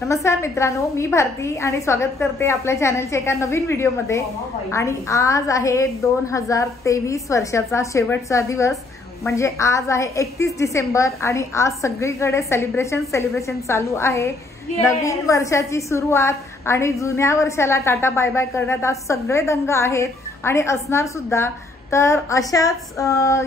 नमस्कार मित्रांनो, मी भारती आणि स्वागत करते आपल्या चॅनलच्या एका नवीन व्हिडिओमध्ये। आणि आज आहे 2023 वर्षाचा शेवटचा दिवस, म्हणजे आज आहे 31 डिसेंबर आणि आज सगळीकडे सेलिब्रेशन चालू आहे। नवीन वर्षाची सुरुवात आणि जुन्या वर्षाला टाटा बाय बाय करण्यात आज सगळे दंग आहेत आणि असणार सुद्धा। तर अशाच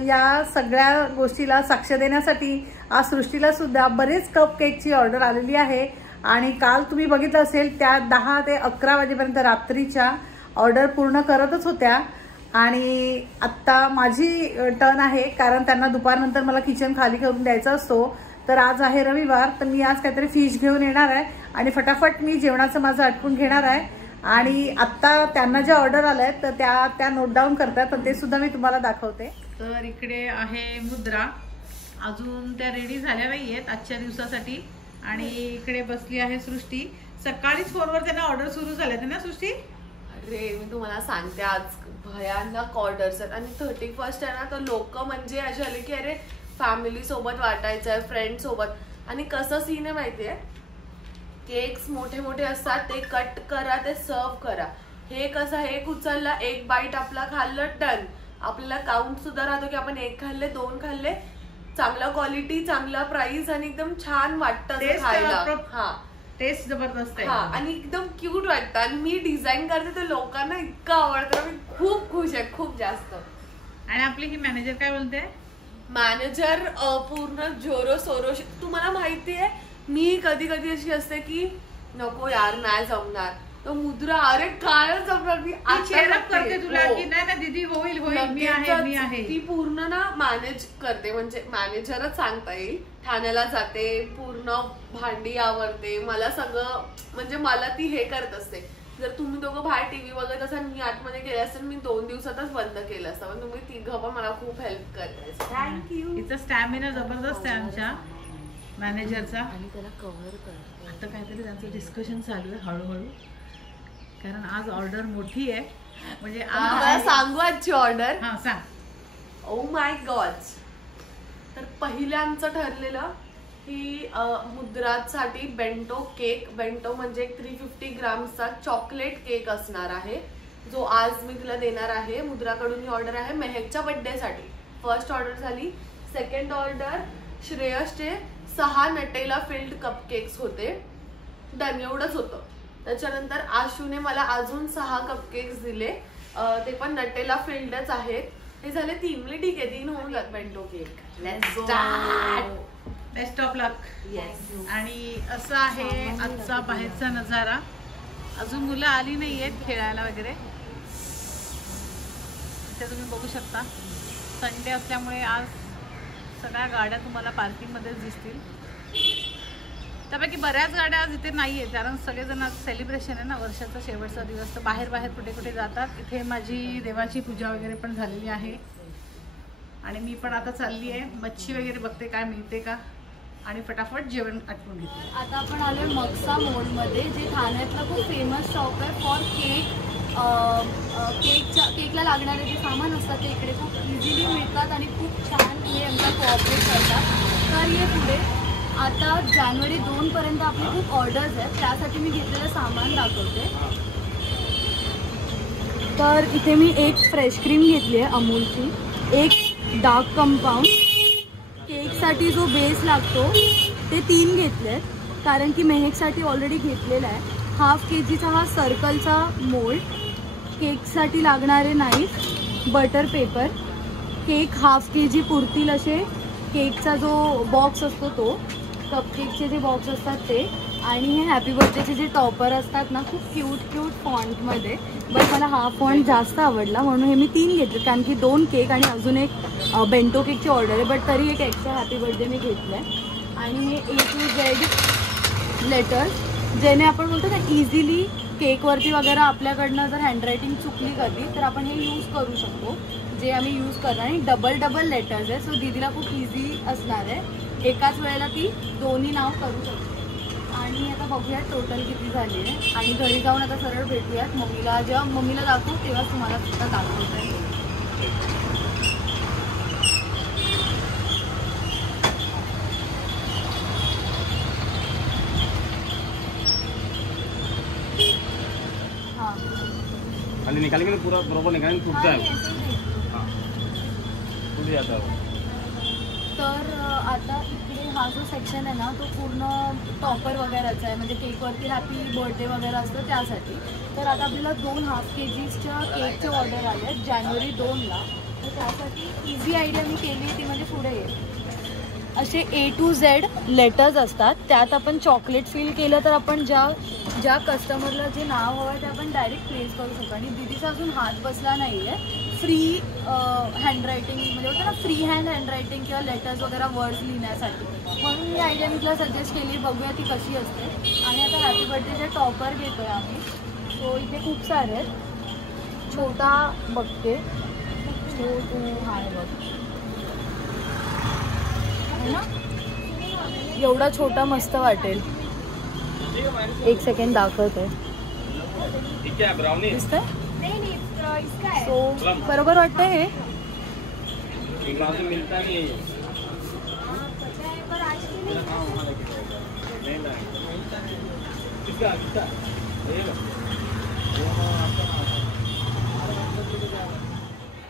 या सगळ्या गोष्टीला साक्ष देण्यासाठी आज सृष्टीला सुद्धा बरेच कप केकची ऑर्डर आलेली आहे आणि काल तुम्ही बघितलं असेल त्या 10 ते 11 वाजेपर्यंत रात्रीच्या ऑर्डर पूर्ण करतच होत्या। आणि आत्ता माझी टर्न आहे, कारण त्यांना दुपारनंतर मला किचन खाली करून द्यायचा असतो। तर आज आहे रविवार, तर मी आज काहीतरी फिश घेऊन येणार आहे आणि फटाफट मी जेवणाचं माझं आटपून घेणार आहे। आणि आत्ता त्यांना ज्या ऑर्डर आल्या तर त्या नोट डाऊन करतात, तर ते सुद्धा मी तुम्हाला दाखवते। तर इकडे आहे मुद्रा, अजून त्या रेडी झाल्या नाही आहेत आजच्या दिवसासाठी। आणि इकडे बसली आहे सृष्टी। सकाळीच फोनवर त्यांना ऑर्डर सुरू झाल्या ना सृष्टी? अरे मी तुम्हाला सांगते, आज भयानक ऑर्डर्स आहेत आणि 31st आहे ना, तर लोक म्हणजे असे आले की अरे फॅमिली सोबत वाटायचं आहे, फ्रेंड सोबत। आणि कसं सीन आहे माहितीये, केक्स मोठे मोठे असतात, ते कट करा, ते सर्व करा। हे कसं, एक उचलला, एक बाईट आपला खाल्लं, डन। आपल्याला काउंट सुद्धा राहतो की आपण 1 खाल्ले, 2 खाल्ले, चांगला क्वालिटी, चांगला प्राइस आणि एकदम छान वाटतं खायला। हा, टेस्ट जबरदस्त आहे। हा, आणि एकदम क्यूट वाटतं। आणि मी डिझाईन करते तर लोकांना इतकं आवडतं, मी खूप खुश आहे, खूप जास्त। आणि आपली ही मॅनेजर काय बोलते? मॅनेजर पूर्ण जोरो सोरो। तुम्हाला माहितीये, मी कधी कधी अशी असते की नको यार नाही जमणार, तो मुद्रा अरे काय जमणार, मी करते तुला की नाही ना दीदी होईल होईल, मी आहे। ती पूर्ण ना मॅनेज करते, म्हणजे मॅनेजरच सांगता येईल। ठाण्याला जाते, पूर्ण भांडी आवरते, मला सगळं, म्हणजे मला ती हे करत असते। जर तुम्ही दोघं बाहेर टीव्ही बघत असाल, मी आतमध्ये गेले असेल, मी 2 दिवसातच बंद केलं असतं, पण तुम्ही तिघं पण मला खूप हेल्प करताय। थँक्यू। तिचा स्टॅमिना जबरदस्त आहे आमच्या मॅनेजरचा। आणि त्याला कव्हर करते। आता काहीतरी त्यांचं डिस्कशन चालू आहे हळूहळू, कारण आज ऑर्डर मोठी आहे। म्हणजे मला सांगू आजची ऑर्डर? हा सांग। Oh my God. तर पहिलं आमचं ठरलेलं की मुद्रासाठी बेंटो केक, बेंटो म्हणजे 350 ग्रामचा चॉकलेट केक असणार आहे, जो आज मी तिला देणार आहे। मुद्राकडून ही ऑर्डर आहे मेहकच्या बर्थडे साठी। फर्स्ट ऑर्डर झाली। सेकंड ऑर्डर श्रेयसचे 6 नटेला फिल्ड कपकेक्स होते, डन, एवढंच होतं। त्याच्यानंतर आशूने मला अजून 6 कपकेक्स दिले, ते पण नटेला फिल्डच आहेत। हे झाले 3, ठीक आहे, 3 होऊन जात bento cake. Let's start. Best of luck. Yes. आणि असं आहे आजचा बाहेरचा नजारा। अजून मुलं आली नाहीयेत खेळायला वगैरे, ते तुम्ही बघू शकता। संडे असल्यामुळे आज सगळ्या गाड्या तुम्हाला पार्किंगमध्येच दिसतील। त्यापैकी बऱ्याच गाड्या आज इथे नाही आहेत, कारण सगळेजण आज सेलिब्रेशन आहे ना, वर्षाचा शेवटचा दिवस, तर बाहेर कुठे कुठे जातात। इथे माझी देवाची पूजा वगैरे पण झालेली आहे आणि मी पण आता चालली आहे, मच्छी वगैरे बघते काय मिळते का, आणि फटाफट जेवण आटवून घेते। आता आपण आलोय मक्सा मॉलमध्ये, जे ठाण्यातलं खूप फेमस शॉप आहे फॉर केक। केकला लागणारे जे सामान असतात ते इकडे खूप इझिली मिळतात आणि खूप छान हे आमचा कोऑपरेट करतात। तर ये पुढे आता जानेवारी 2 पर्यंत आपले खूप ऑर्डर्स आहेत, त्यासाठी मी घेतलेलं सामान दाखवते। तर इथे मी एक फ्रेश क्रीम घेतली आहे अमूलची, एक डार्क कंपाऊंड, केकसाठी जो बेस लागतो ते 3 घेतले आहेत, कारण की मेहकसाठी ऑलरेडी घेतलेला आहे। हाफ kgचा हा सर्कलचा मोल्ड, केकसाठी लागणारे knife, butter paper, cake half kg पुरतील असे केकचा जो बॉक्स असतो तो, कपकेकचे जे बॉक्स असतात ते, आणि हे हॅपी बर्थडेचे जे टॉपर असतात ना, खूप क्यूट फॉन्टमध्ये, बट मला हा फॉन्ट जास्त आवडला म्हणून हे मी 3 घेतले, कारण की 2 केक आणि अजून एक बेंटो केकची ऑर्डर आहे, बट तरी एक एक्स्ट्रा हॅपी बर्थडे मी घेतलं आहे। आणि हे A to Z लेटर्स, ज्याने आपण बोलतो ना इझिली केकवरती वगैरे आपल्याकडनं जर हँडरायटिंग चुकली कधी तर आपण हे यूज करू शकतो, जे आम्ही यूज करणार। आणि डबल लेटर्स आहे, सो दीदीला खूप इझी असणार आहे, एकाच वेळेला ती दोन्ही नाव करू शकते। आणि आता बघूयात टोटल किती झाली आहे, आणि घरी जाऊन आता सरळ भेटूयात मम्मीला। जेव्हा मम्मीला दाखवू तेव्हा तुम्हाला सुद्धा दाखवता येईल। खाली निकालेंगे तो पूरा बरोबर निकालेंगे, टूट जाएगा। हाँ, टूट जाता है। तर आता इकडे हा जो सेक्शन आहे ना तो पूर्ण टॉपर वगैरेचा आहे, म्हणजे केकवरती हॅपी बर्थडे वगैरे असतं त्यासाठी. तर आता आपल्याला 2 हाफ KGच्या केकचे ऑर्डर आले आहेत जानेवारी 2ला. तर त्यासाठी इझी आयडिया मी केली ती म्हणजे पुढे असे A to Z लेटर्स असतात, त्यात आपण चॉकलेट फिल केलं तर आपण ज्या कस्टमरला जे नाव हवं आहे ते आपण डायरेक्ट प्लेस करू शकतो. आणि दीदीचा अजून हात बसला नाही आहे फ्री हँडरायटिंग, म्हणजे होतं ना फ्री हँडरायटिंग किंवा लेटर्स वगैरे वर्ड्स लिहिण्यासाठी, म्हणून ही आयडिया मी तुला सजेस्ट केली. बघूया ती कशी असते. आणि आता हॅपी बर्थडेचे टॉपर घेतो आहे आम्ही. सो इथे खूप सारे आहेत. छोटा बघते तू हा बघ ना, एवढा छोटा मस्त वाटेल. एक सेकंड दाखवते. दिसतंय? सो बरोबर वाटतं हे.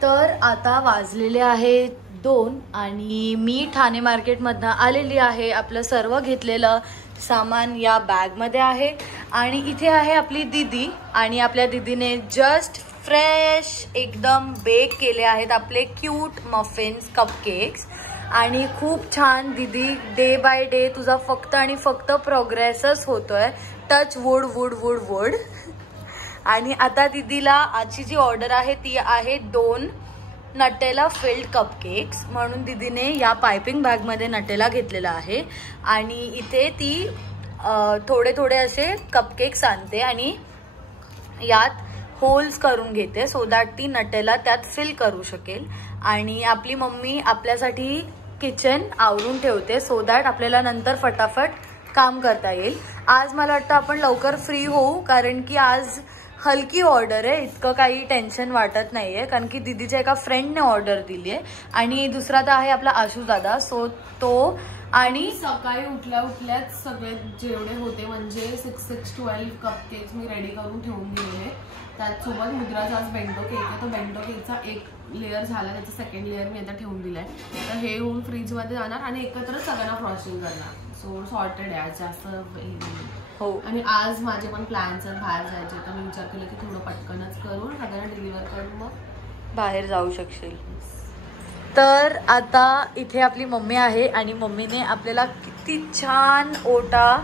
तर आता वाजलेले आहे 2 आणि मी ठाणे मार्केटमधनं आलेली आहे. आपलं सर्व घेतलेलं सामान या बॅगमध्ये आहे. आणि इथे आहे आपली दीदी, आणि आपल्या दीदीने जस्ट फ्रेश एकदम बेक केले आहेत आपले क्यूट मफिन्स कपकेक्स. आणि खूप छान दीदी, डे बाय डे तुझा फक्त आणि फक्त प्रोग्रेसच होतोय. Touch wood wood wood wood. आणि आता दीदीला आजची जी ऑर्डर आहे ती आहे 2 नटेला फिल्ड कपकेक्स, म्हणून दीदीने या पायपिंग बॅगमध्ये नटेला घेतलेला आहे. आणि इथे ती थोडे थोडे असे कपकेक्स आणते आणि यात होल्स करून घेते सो दॅट ती नटेला त्यात फिल करू शकेल. आणि आपली मम्मी आपल्यासाठी किचन आवरून ठेवते सो दॅट आपल्याला नंतर फटाफट काम करता येईल. आज मला वाटतं आपण लवकर फ्री होऊ, कारण की आज हलकी ऑर्डर आहे, इतकं काही टेन्शन वाटत नाही आहे, कारण की दीदीच्या एका फ्रेंडने ऑर्डर दिली आहे. आणि दुसरा तर आहे आपला आशू दादा. सो तो आणि सकाळी उठल्याच सगळे जेवढे होते म्हणजे 6-12 कपकेक्स मी रेडी करून ठेवून दिलेले. त्याचसोबत मुद्राचा आज बेंटो केक आहे, तो बेंटो केकचा एक लेअर झाला, त्याचा सेकंड लेअर मी आता ठेवून दिलाय. तर हे होऊन फ्रीजमध्ये जाणार आणि एकत्र सगळ्यांना फ्रॉस्टिंग करणार. सो सॉर्टेड आहे, जास्त हो. आणि आज माझे पण प्लॅन्स आहेत बाहेर जायचे, तर मी विचार केला की थोडं पटकनच करून सगळ्यांना डिलिव्हर करून मग बाहेर जाऊ शकशील. तर आता इथे आपली मम्मी आहे आणि मम्मीने आपल्याला किती छान ओटा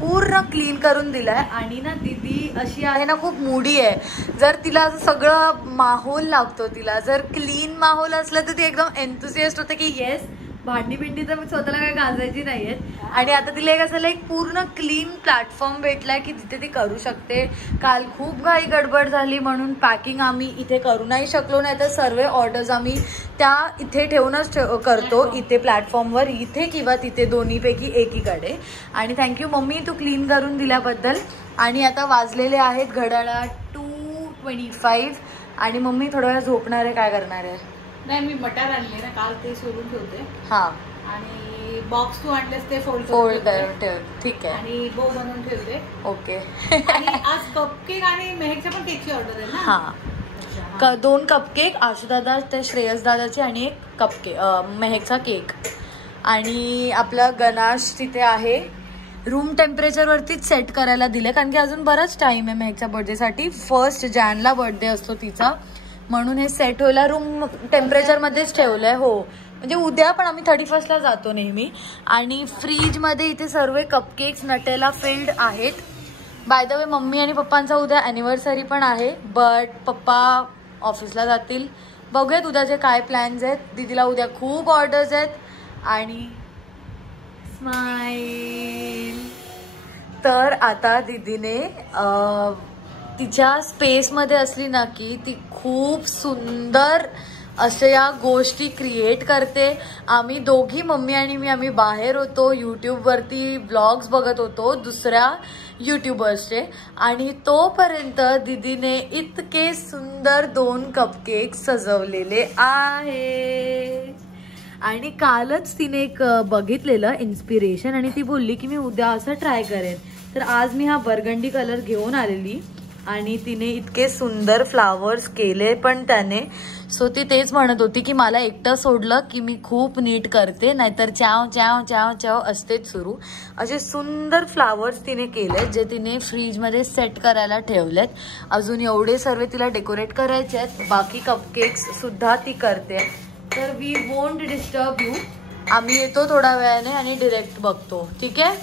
पूर्ण क्लीन करून दिलाय. आणि ना दीदी अशी आहे ना, खूप मूडी आहे. जर तिला सगळं माहोल लागतो, तिला जर क्लीन माहोल असलं तर ती एकदम एन्थुसियास्ट होते की येस भांडी बिंडी तर मी स्वतःला काही गाजायची नाहीये. आणि आता तिला एक असं एक पूर्ण क्लीन प्लॅटफॉर्म भेटलाय की जिथे ती करू शकते. काल खूप घाई गडबड झाली म्हणून पॅकिंग आम्ही इथे करू नाही शकलो, नाही तर सर्व ऑर्डर्स आम्ही त्या इथे ठेवूनच करतो, इथे प्लॅटफॉर्मवर, इथे किंवा तिथे, दोन्हीपैकी एकीकडे. आणि थँक्यू मम्मी तू क्लीन करून दिल्याबद्दल. आणि आता वाजलेले आहेत घड्याळा 2:25 आणि मम्मी थोड्या वेळा झोपणार आहे. काय करणार आहे? नाही, मी मटार आणले ना काल, ते सोडून ठेवते. हा, आणि बॉक्स तू आणलेस ते फोल्ड करून ठेव. ठीक आहे. आणि बो बनवून ठेवते. ओके. आणि आज कपकेक आणि मेहकच्या पण केकची ऑर्डर आहे ना? हा, 2 कपकेक, आशुदादा ते श्रेयस दादाची, आणि एक कपकेक मेहकचा केक. आणि आपला गणाश तिथे आहे. रूम टेम्परेचरवरतीच सेट करायला दिले, कारण की अजून बराच टाइम आहे मेहकच्या बर्थडेसाठी. 1 जानेला बर्थडे असतो तिचा, म्हणून हे सेट व्हायला रूम टेम्परेचरमध्येच ठेवलंय. हो, म्हणजे उद्या पण आम्ही 31ला जातो नेहमी. आणि फ्रीजमध्ये इथे सर्व कपकेक्स नटेला फिल्ड आहेत. बाय द वे मम्मी आणि पप्पांचा उद्या ॲनिव्हर्सरी पण आहे, बट पप्पा ऑफिसला जातील. बघूयात उद्याचे काय प्लॅन्स आहेत. दीदीला उद्या खूप ऑर्डर्स आहेत. आणि स्माईल. तर आता दीदीने तिच्या स्पेसमध्ये असली ना की ती खूप सुंदर अशा या गोष्टी क्रिएट करते. आम्ही दोघी, मम्मी आणि मी, आम्ही बाहेर होतो, यूट्यूबवरती ब्लॉग्स बघत होतो दुसऱ्या यूट्यूबर्सचे. आणि तोपर्यंत दीदीने इतके सुंदर 2 कपकेक सजवलेले आहे. आणि कालच तिने एक बघितलेलं इन्स्पिरेशन आणि ती बोलली की मी उद्या असं ट्राय करेन. तर आज मी हा बर्गंडी कलर घेऊन आलेली आणि तिने इतके सुंदर फ्लावर्स केले पण त्याने. सो ती तेच म्हणत होती की मला एकटं सोडलं की मी खूप नीट करते, नाहीतर चाव चाव चाव चाव असतेच सुरू. असे सुंदर फ्लावर्स तिने केले जे तिने फ्रीजमध्ये सेट करायला ठेवलेत. अजून एवढे सर्व तिला डेकोरेट करायचे आहेत. बाकी कपकेक्स सुद्धा ती करते. तर वी वोंट डिस्टर्ब यू. आम्ही येतो थोड्या वेळाने आणि डिरेक्ट बघतो. ठीक आहे,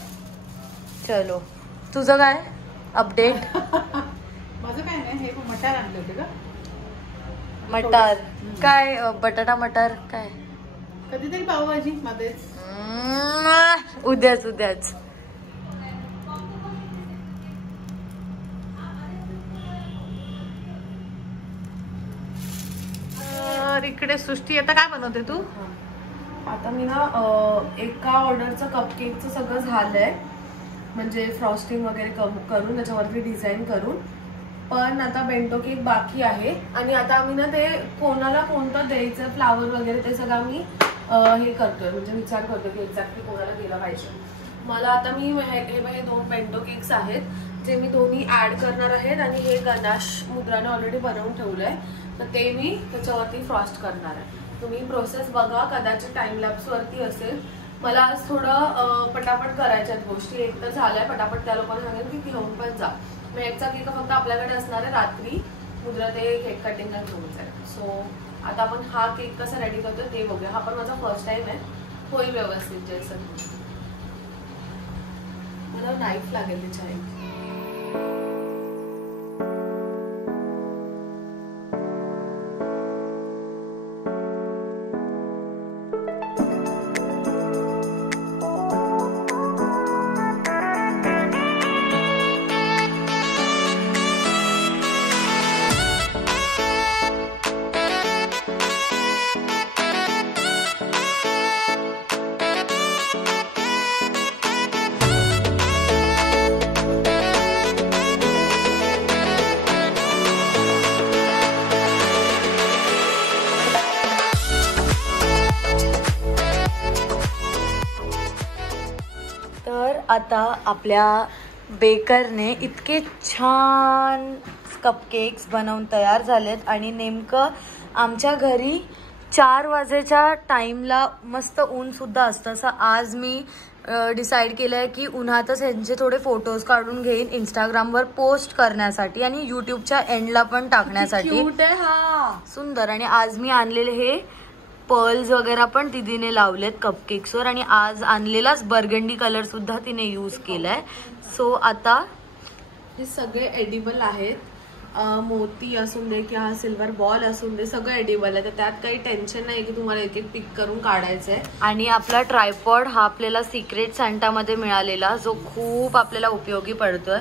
चलो. तुझं काय अपडेट? माझं काय नाही, हे मटार आणले होते का? मटार काय? बटाटा मटार काय? कधीतरी पावभाजी मध्येच. उद्याच उद्याच. इकडे सृष्टी, आता काय बनवते तू? आता मी ना एका ऑर्डरचं कपकेकचं सगळं झालंय, म्हणजे फ्रॉस्टिंग वगैरे करून त्याच्यावरती डिझाईन करून. पण आता बेंटो केक बाकी आहे आणि आता आम्ही ना ते कोणाला कोणतं द्यायचं फ्लावर वगैरे ते सगळं आम्ही हे करतोय, म्हणजे विचार करतोय की एक्झॅक्टली कोणाला दिलं पाहिजे. मला आता मी हे 2 बेंटो केक्स आहेत जे मी दोन्ही ऍड करणार आहेत आणि हे गणाश मुद्राने ऑलरेडी बनवून ठेवलंय, तर ते मी त्याच्यावरती फ्रॉस्ट करणार आहे. तुम्ही प्रोसेस बघा, कदाचित टाइमलॅप्स वरती असेल. मला आज थोडं पटापट करायच्या आहेत गोष्टी. एक तर झालंय पटापट, त्या लोकांना सांगेल की घेऊन पण जा. मेघचा केक फक्त आपल्याकडे असणार आहे रात्री, मुद्रा ते केक कटिंगला घेऊन जाईल. सो आता आपण हा केक कसा रेडी करतो ते बघूया. हा पण माझा फर्स्ट टाइम आहे, होईल व्यवस्थित. जैसन मला नाईफ लागेल तिच्या. आता आपल्या बेकरने इतके छान कपकेक्स बनवून तयार झालेत आणि नेमकं आमच्या घरी 4 वाजेच्या टाईमला मस्त ऊन सुद्धा असतं. असं आज मी डिसाईड केलं आहे की उन्हातच ह्यांचे थोडे फोटोज काढून घेईन इंस्टाग्रामवर पोस्ट करण्यासाठी आणि यूट्यूबच्या एंडला पण टाकण्यासाठी. सुंदर. आणि आज मी आणलेले हे पर्ल्स वगैरे पण दीदीने लावलेत कपकेक्सवर आणि आज आणलेलाच बर्गंडी कलर सुद्धा तिने यूज केलाय. सो आता हे सगळे एडिबल आहेत. मोती असून दे किंवा सिल्वर बॉल असून दे, सगळं एडिबल आहे. तर त्यात काही टेन्शन नाही की तुम्हाला एक एक पिक करून काढायचंय. आणि आपला ट्रायपॉड हा आपल्याला सिक्रेट सांतामध्ये मिळालेला, जो खूप आपल्याला उपयोगी पडतोय.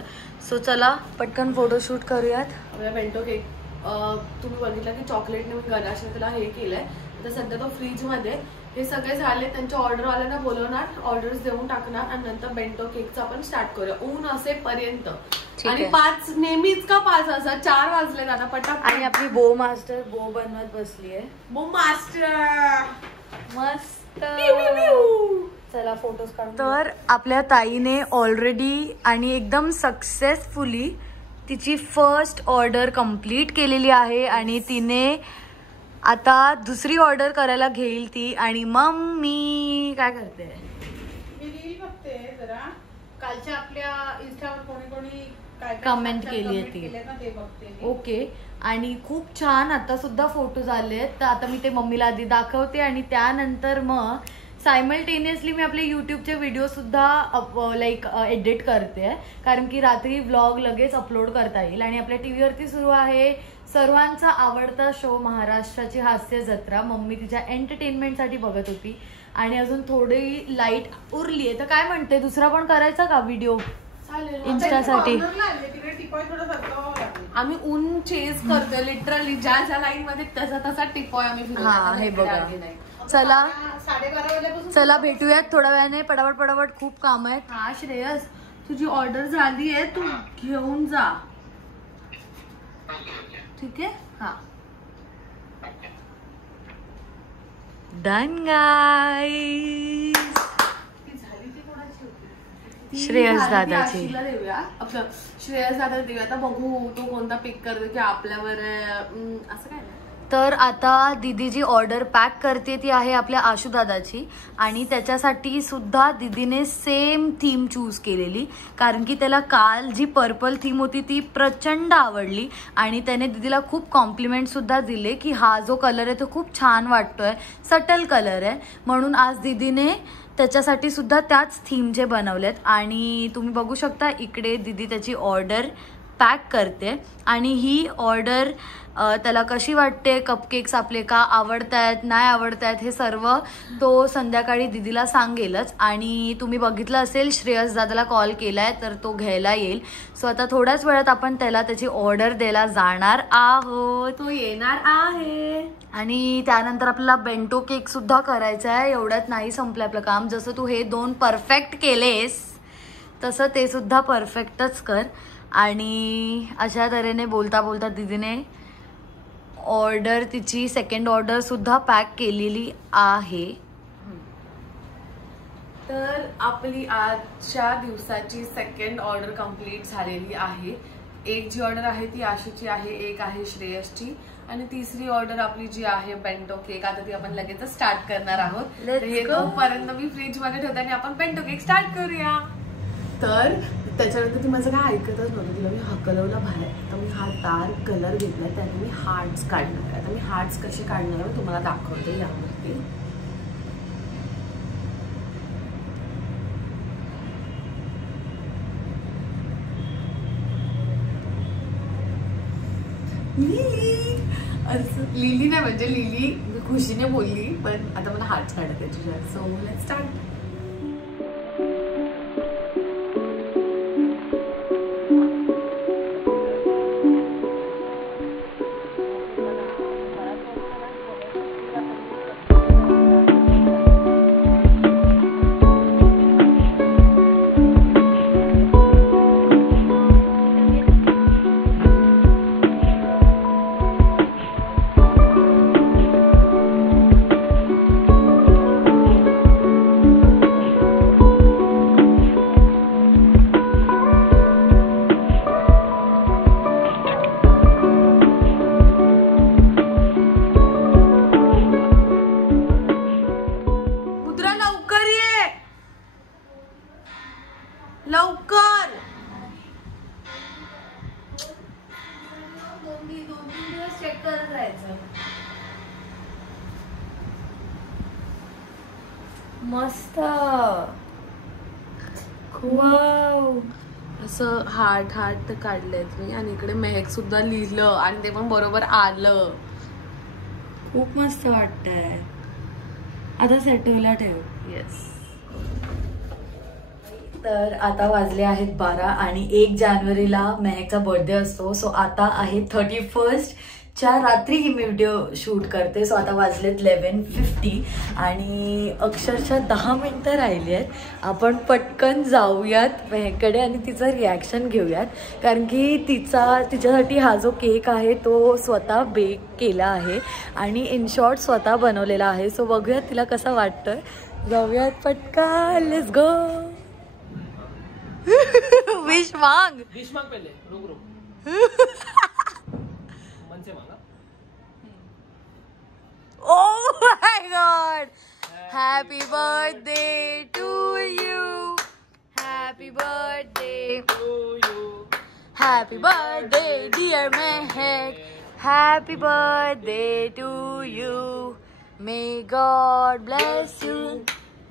सो चला पटकन फोटोशूट करूयात. बेंटो केक तुम्ही बघितलं की चॉकलेटने मी गणाशने त्याला हे केलंय. तर सध्या तो फ्रीज मध्ये. हे सगळे झाले, त्यांच्या ऑर्डरवाल्यांना बोलवणार, ऑर्डर्स देऊन टाकणार आणि नंतर बेंटो केकचा आपण स्टार्ट करूया ऊन असेपर्यंत. आणि 5 नेहमीच का 5 असा 4 वाजले आता पटापट. आणि आपली बो मास्टर बो बनवत बसलीये. बो मास्टर मस्त. चला फोटोज काढू. तर आपल्या ताईने ऑलरेडी आणि एकदम सक्सेसफुली तिची फर्स्ट ऑर्डर कंप्लीट केलेली आहे आणि तिने आता दुसरी ऑर्डर करायला घेईल ती. आणि मम्मी काय करते? मी रील बघते जरा. कालच्या आपल्या इंस्टावर कोणी काय कमेंट केली आहे ती. ते बघते. ओके. आणि खूप छान आता सुद्धा फोटोज आले. तर आता मी ते मम्मीला आधी दाखवते आणि त्यानंतर मग सायमल्टेनियसली मी आपले यूट्यूबचे व्हिडिओ सुद्धा लाईक एडिट करते, कारण की रात्री व्लॉग लगेच अपलोड करता येईल. आणि आपल्या टीव्हीवरती सुरू आहे सर्वांचा आवडता शो महाराष्ट्राची हास्य जत्रा. मम्मी तिच्या एंटरटेनमेंटसाठी बघत होती आणि अजून थोडी लाईट उरली आहे. तर काय म्हणते, दुसरा पण करायचा का व्हिडिओ इंस्टासाठी? आम्ही ऊन चेस करतोय लिटरली, ज्या ज्या लाईन मध्ये तसा टिपॉय आम्ही. हा हे बघा. चला 12:30 वाजल्यापासून चला भेटूयात थोड्या वेळाने. पटापट पटापट खूप काम आहेत. हा श्रेयस, तुझी ऑर्डर झाली आहे, तू घेऊन जा. ठीक आहे. हा डन गाईज. श्रेयस दादाची आशीला देऊया, आपलं श्रेयस दादा देऊया. आता बघू तो कोणता पिक करतो की आपल्यावर असं काय. तर आता दीदी जी ऑर्डर पॅक करते ती आहे आपल्या आशू दादाची, आणि त्याच्यासाठी सुद्धा दीदीने सेम थीम चूज केलेली, कारण की त्याला काल जी पर्पल थीम होती ती प्रचंड आवडली आणि त्याने दीदीला खूप कॉम्प्लिमेंट सुद्धा दिले की हा जो कलर आहे तो खूप छान वाटतोय, सटल कलर आहे. म्हणून आज दीदीने त्याच्यासाठी सुद्धा त्याच थीमचे बनवलेत. आणि तुम्ही बघू शकता इकडे दीदी त्याची ऑर्डर पॅक करते. आणि ही ऑर्डर त्याला कशी वाटते, कपकेक्स आपले का आवडतायत नाही आवडतायत हे सर्व तो संध्याकाळी दीदीला सांगेलच. आणि तुम्ही बघितलं असेल श्रेयस दादाला कॉल केलाय तर तो घ्यायला येईल. सो आता थोड्याच वेळात आपण त्याला त्याची ऑर्डर द्यायला जाणार आहोत. तो येणार आहे. आणि त्यानंतर आपल्याला बेंटो केक सुद्धा करायचा आहे. एवढ्यात नाही संपलं आपलं काम. जसं तू हे 2 परफेक्ट केलेस तसं ते सुद्धा परफेक्टच कर. आणि अशा तऱ्हेने बोलता बोलता दीदीने ऑर्डर तिची सेकंड ऑर्डर सुद्धा पॅक केलेली आहे. तर आपली आजच्या दिवसाची सेकंड ऑर्डर कंप्लीट झालेली आहे. एक जी ऑर्डर आहे ती आशूची आहे, एक आहे श्रेयसची, आणि तिसरी ऑर्डर आपली जी आहे बेंटो केक. आता ती आपण लगेच स्टार्ट करणार आहोत. हे तोपर्यंत मी फ्रीज मध्ये ठेवते आणि आपण बेंटो केक स्टार्ट करूया. तर त्याच्यानंतर ती माझं काय ऐकतच नव्हतं. तिला मी हकलवला बाहेर. आता मी हा डार्क कलर घेतलाय, त्याने मी हार्ट्स काढणार आहे. आता मी हार्ट्स कसे काढणार आहे तुम्हाला दाखवते यावरती. लिली नाही म्हणजे लिली मी खुशीने बोलली, पण आता मला हार्ट्स काढत आहे तुझ्या. So let's start. लवकर. 2-3 दिवस चेक करत राहायचं. मस्त. वाव. असं हार्ट हार्ट काढलेत मी, आणि इकडे मेहक सुद्धा लिहिलं आणि ते पण बरोबर आलं. खूप मस्त वाटतंय. आता सेटवला ठेव. येस. तर आता वाजले आहेत 12 आणि 1 जानेवारीला मेहकचा बर्थडे असतो. सो आता आहे 31st रात्री ही मी व्हिडिओ शूट करते. सो आता वाजलेत 11:50 आणि अक्षरशः 10 मिनिटं राहिली आहेत. आपण पटकन जाऊयात मेहककडे आणि तिचं रिॲक्शन घेऊयात, कारण की तिच्यासाठी हा जो केक आहे तो स्वतः बेक केला आहे आणि इन शॉर्ट स्वतः बनवलेला आहे. सो बघूयात तिला कसं वाटतंय. जाऊयात पटकन. Let's go. विश मांग. विश मांग पहले. रुक रुक. मन से मांगा. Oh my God! Happy birthday to you. Happy birthday to you. Happy birthday dear Mehek. Happy birthday to you. May God bless you.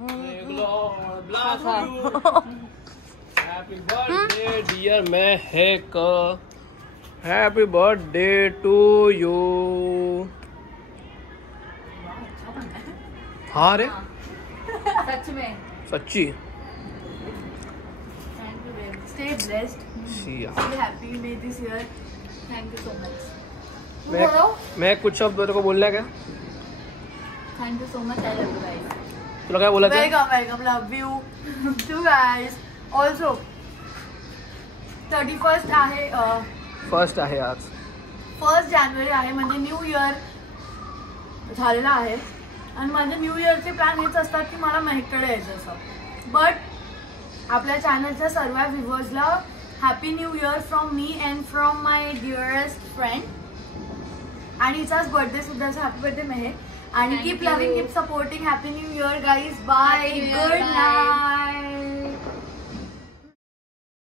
May God bless you. Happy birthday dear Mehek. Happy birthday to you. हाँ रे सच में. सच्ची. Thank you babe. Stay blessed. Stay happy. May this year. Thank you so much. मैं कुछ शब्द तेरे को बोलना है क्या? Thank you so much. I love you guys. तुला क्या बोला था? Welcome. Love you too guys. Also 31st आहे. फर्स्ट आहे आज. 1 जानेवारी आहे, म्हणजे न्यू इयर झालेला आहे. आणि माझे न्यू इयरचे प्लॅन हेच असतात की मला मेहककडे यायचं असं. बट आपल्या चॅनलच्या सर्व व्ह्युअर्सला happy new year from me and from my dearest friend. आणि हिचाच बर्थडे सुद्धा. Happy birthday Mehak. आणि keep loving, keep supporting. Happy new year guys. Bye. Good night.